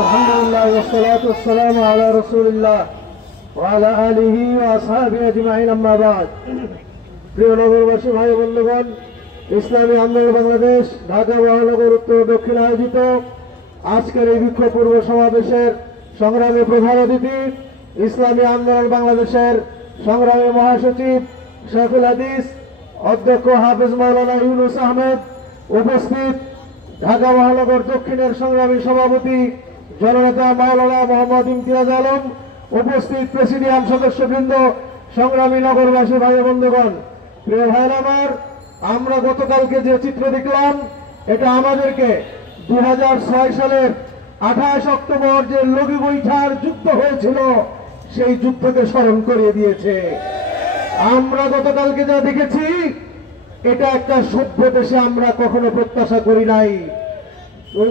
আলহামদুলিল্লাহ ওয়াসসালাতু ওয়াসসালামু আলা রাসূলিল্লাহ ওয়া আলা আলিহি ওয়া আসহাবিহি আজমাইন, আম্মা বাদ। প্রিয় নগরবাসী ভাই বন্ধুগণ, ইসলামী আন্দোলন বাংলাদেশ ঢাকা মহানগর উত্তর দক্ষিণ আয়োজিত আজকের এই বিক্ষোভ পূর্ব সমাবেশের সংগ্রামী প্রধান অতিথি, ইসলামী আন্দোলন বাংলাদেশের সংগ্রামী মহাসচিব শেখুল হাদিস অধ্যক্ষ হাফেজ মাওলানা ইউনুস আহমেদ, উপস্থিত ঢাকা মহানগর দক্ষিণের সংগ্রামী সভাপতি জননেতা মাওলানা মোহাম্মদ ইমতিয়াজ আলম, উপস্থিত প্রেসিডিয়াম সদস্যবৃন্দ, সংগ্রামী নগরবাসী ভাই বন্ধুগণ, প্রিয় ভাইরা আমার, আমরা গতকালকে যে চিত্র দেখলাম এটা আমাদেরকে 2006 সালের 28 অক্টোবর যে লগি বৈঠার যুদ্ধ হয়েছিল সেই যুদ্ধকে স্মরণ করিয়ে দিয়েছে। আমরা গতকালকে যা দেখেছি এটা একটা সভ্য দেশে আমরা কখনো প্রত্যাশা করি নাই।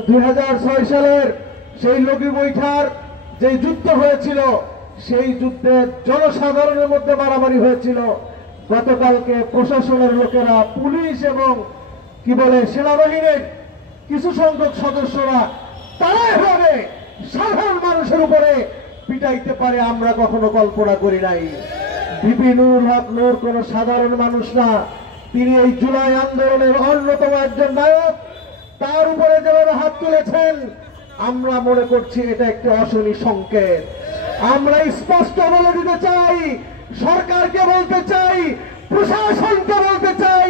2006 সালের সেই লগি বৈঠার যে যুদ্ধ হয়েছিল সেই যুদ্ধে জনসাধারণের মধ্যে মারামারি হয়েছিল। গতকালকে প্রশাসনের লোকেরা, পুলিশ এবং সেনাবাহিনীর কিছু সংখ্যক সদস্যরা তারা এভাবে সাধারণ মানুষের উপরে পিটাইতে পারে আমরা কখনো কল্পনা করি নাই। বিপি নুরুল হক নূর কোন সাধারণ মানুষ না, তিনি এই জুলাই আন্দোলনের অন্যতম একজন নায়ক। তার উপরে যেভাবে হাত তুলেছেন আমরা মনে করছি এটা একটি অশনি সংকেত। আমরা স্পষ্ট বলে দিতে চাই, সরকারকে বলতে চাই, প্রশাসনকে বলতে চাই,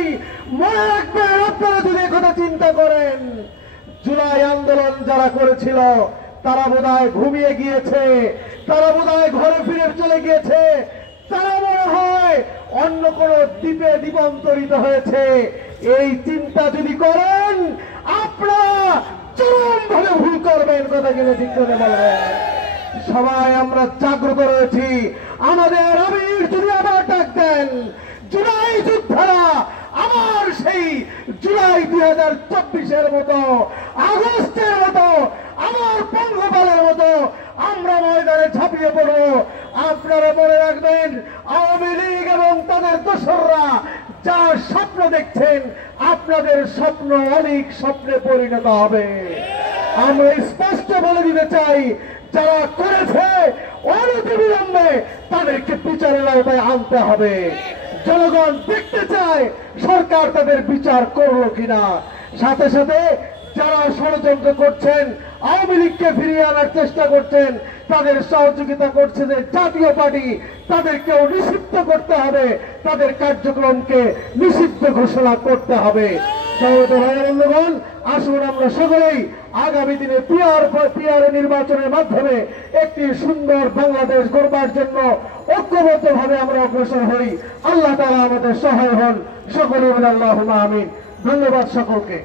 মনে রাখবেন আপনারা যদি একথা চিন্তা করেন, জুলাই আন্দোলন যারা করেছিল তারা বোধহয় ঘুমিয়ে গিয়েছে, তারা বোধহয় ঘরে ফিরে চলে গিয়েছে, তারা মনে হয় অন্য কোন দ্বীপে দ্বীপান্তরিত হয়েছে। এই চিন্তা যদি করেন আপনারা চরমভাবে ভুল করবেন, কথা কিনে ঠিক করে বলবেন। সবাই আমরা জাগ্রত রয়েছি। আমাদের আমির যদি আবার ডাক দেন, জুলাই যোদ্ধারা আবার সেই জুলাই 2024-এর মতো, আগস্টের মতো, আমার পঙ্গপালের মতো আমরা ময়দানে ঝাঁপিয়ে পড়ব। আপনারা মনে রাখবেন, আওয়ামী লীগ এবং তাদের দোসররা যা স্বপ্ন দেখছেন আপনাদের স্বপ্ন অনেক স্বপ্নে পরিণত হবে। আমরা স্পষ্ট বলে দিতে চাই, যারা করেছে অনতিবিলম্বে তাদেরকে বিচারের আওতায় আনতে হবে। জনগণ দেখতে চায় সরকার তাদের বিচার করলো কিনা। সাথে সাথে যারা ষড়যন্ত্র করছেন, আওয়ামী লীগকে ফিরিয়ে আনার চেষ্টা করছেন, তাদের সহযোগিতা করছে যে জাতীয় পার্টি, তাদেরকেও নিষিদ্ধ করতে হবে, তাদের কার্যক্রমকে নিষিদ্ধ ঘোষণা করতে হবে। বন্ধুগণ, আসুন আমরা সকলেই আগামী দিনে পিআর নির্বাচনের মাধ্যমে একটি সুন্দর বাংলাদেশ গড়বার জন্য ঐক্যবদ্ধ ভাবে আমরা অগ্রসর হই। আল্লাহ তাআলা আমাদের সহায় হন। সকলে বলেন আল্লাহুম্মা আমিন। ধন্যবাদ সকলকে।